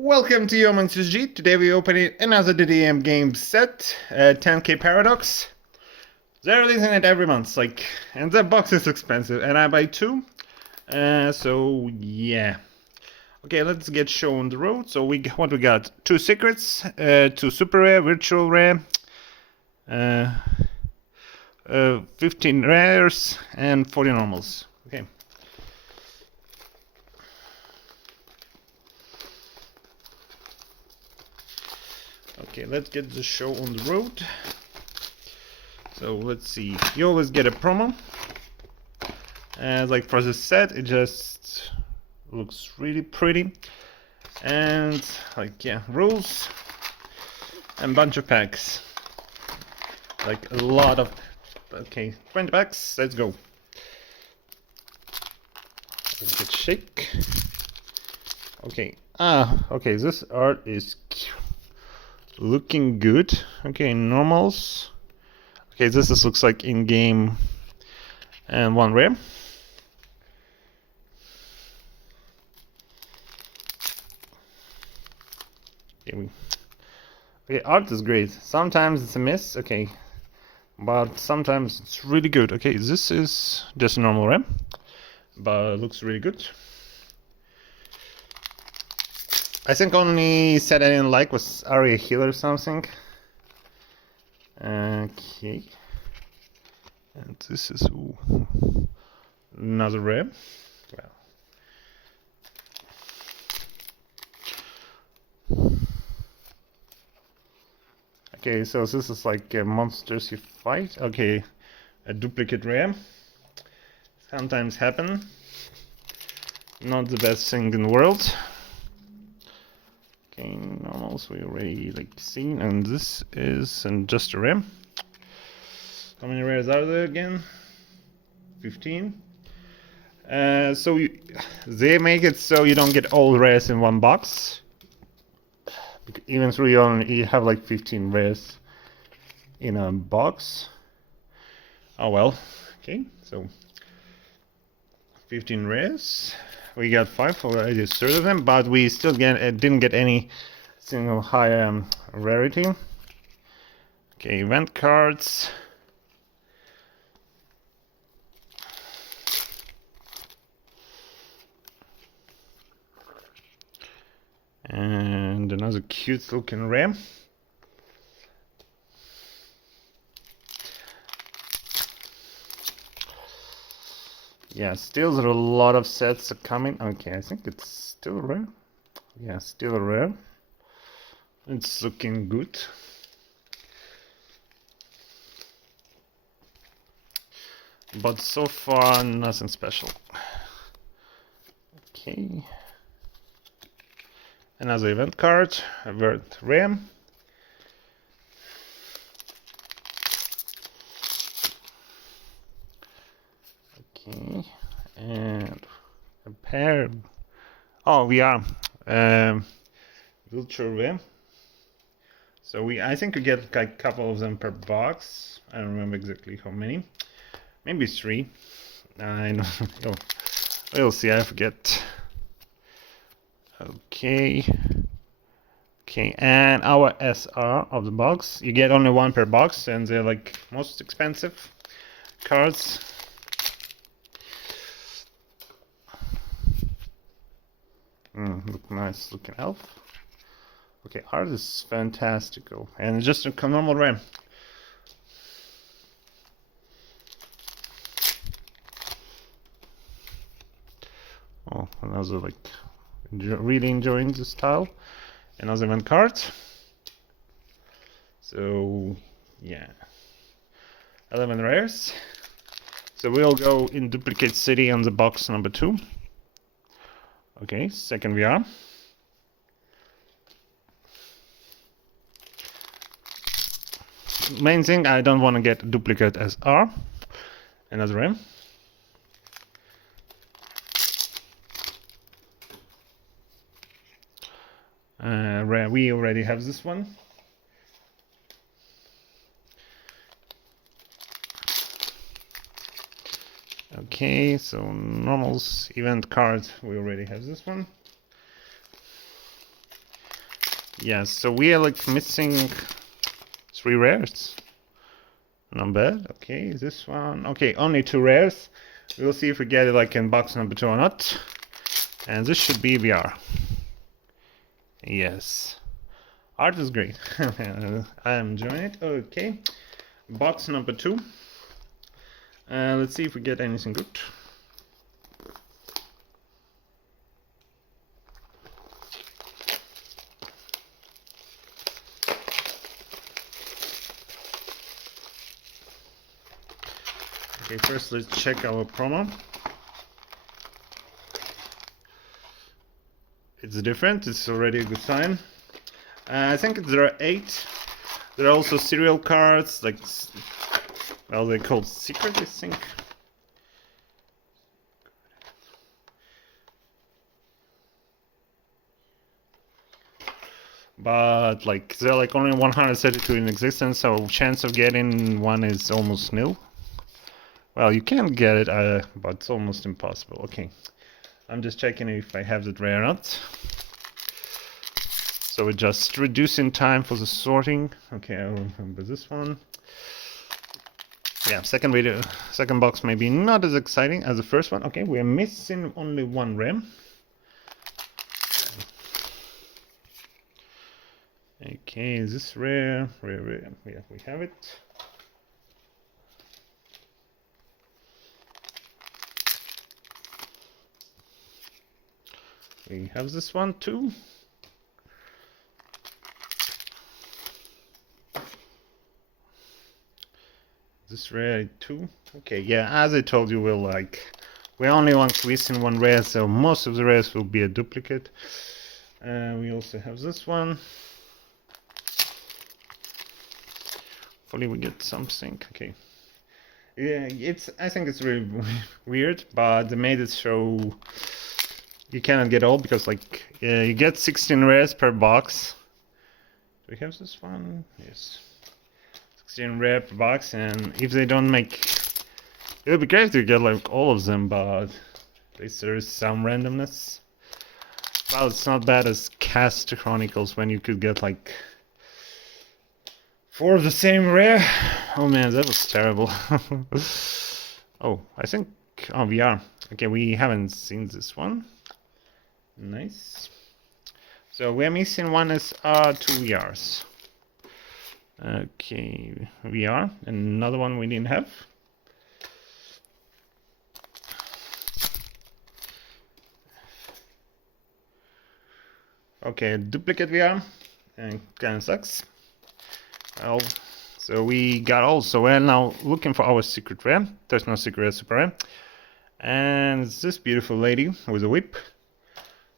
Welcome to Yoman's G. Today we open another DDM game set, Tenkei Paradox. They're releasing it every month, and the box is expensive, and I buy two. So yeah. Okay, let's get show on the road. So we got? Two secrets, two super rare, virtual rare, 15 rares, and 40 normals. Okay. Okay, let's get the show on the road. So let's see. You always get a promo. And like for this set, it just looks really pretty. And rules and bunch of packs. Like a lot of 20 packs. Let's go. Let's shake. Okay. Okay, this art is looking good. Okay, normals. Okay, this looks like in-game and one rare. Okay, art is great. Sometimes it's a miss, okay, but sometimes it's really good. Okay, this is just a normal rare, but it looks really good. I think only set I didn't like was Aria Heal or something. Okay. And this is another rare. Well. Okay, so this is like monsters you fight. Okay, a duplicate rare. Sometimes happen. Not the best thing in the world. Okay, normals we already seen, and this is just a rare. How many rares are there again? 15. So they make it so you don't get all rares in one box. Even though you have 15 rares in a box. Oh well. Okay, so 15 rares. We got 5 already, a third of them, but we still didn't get any single high rarity. Okay, event cards. And another cute looking rare. Yeah, still there are a lot of sets coming. Okay, I think it's still rare. Yeah, still rare. It's looking good. But so far, nothing special. Okay. Another event card, a word rare. Okay, and a pair. Oh, we are wheelchair rare. So I think we get a couple of them per box. I don't remember exactly how many. Maybe 3. I don't know. We'll see. I forget. Okay. Okay, and our SR of the box. You get only 1 per box, and they're most expensive cards. Look nice looking elf. Okay, art is fantastical, and just a normal rare. Oh, another really enjoying this style. Another event card. So yeah, 11 rares. So we'll go in duplicate city on the box number 2. Okay, second VR. Main thing, I don't want to get duplicate SR. Another rare. Rare, we already have this one. Okay, so normals event card, we already have this one. Yeah, so we are like missing 3 rares. Not bad. Okay, this one. Okay, only 2 rares. We'll see if we get it like in box number 2 or not. And this should be VR. Yes. Art is great. I'm enjoying it. Okay. Box number 2. Let's see if we get anything good. Okay, first let's check our promo. It's different, it's already a good sign. I think there are 8. There are also serial cards, like, well, they're called secret, I think. But like, there are like only 132 in existence, so chance of getting one is almost nil. Well, you can get it, but it's almost impossible. Okay, I'm just checking if I have that rare or not. So we're just reducing time for the sorting. Okay, I remember this one. Yeah, second box maybe not as exciting as the first one. Okay, we're missing only 1 rare. Okay, is this rare? Rare. Yeah, we have it. We have this one too. This rare too. Okay, yeah, as I told you, we only want quiz in 1 rare, so most of the rares will be a duplicate. We also have this one. Hopefully we get something. Okay. Yeah, I think it's really weird, but they made it so you cannot get all, because like you get 16 rares per box. Do we have this one? Yes. 16 rare per box, and if they don't make, it would be great to get like all of them, but at least there is some randomness. Well, it's not bad as Cast Chronicles, when you could get like 4 of the same rare. Oh man, that was terrible. Oh, I think, oh, we are. Okay, we haven't seen this one. Nice. So we're missing 1 SR, 2 VRs. Okay, VR, another one we didn't have. Okay, duplicate VR, and kind of sucks. Well, so we got also, we're now looking for our secret rare. There's no secret rare, super rare. And it's this beautiful lady with a whip.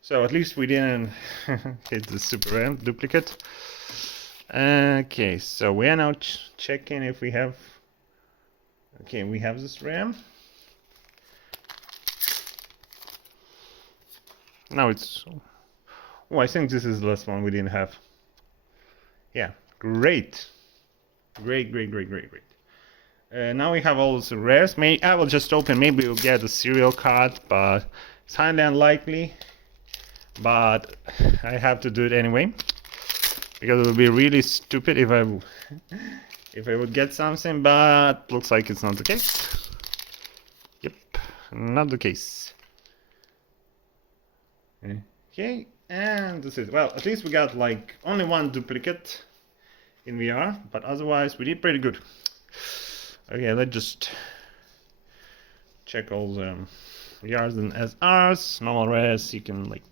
So at least we didn't hit the super rare duplicate. Okay, so we are now checking if we have. Okay, we have this rare. Now it's. Oh, I think this is the last one we didn't have. Yeah, great. Great. Now we have all the rares. I will just open, maybe we'll get a serial card, but it's highly unlikely. But I have to do it anyway, because it would be really stupid if I would get something, but looks like it's not the case. Yep, not the case. Okay, and this is, well, at least we got like only 1 duplicate in VR, but otherwise we did pretty good. Okay, let's just check all the VRs and SRs. Normal rares, you can like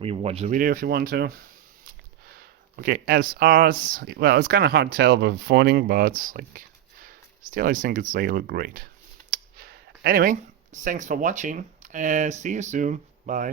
rewatch the video if you want to. Okay, SRs, well, it's kind of hard to tell by phoning, but like, still I think they look great. Anyway, thanks for watching, see you soon, bye.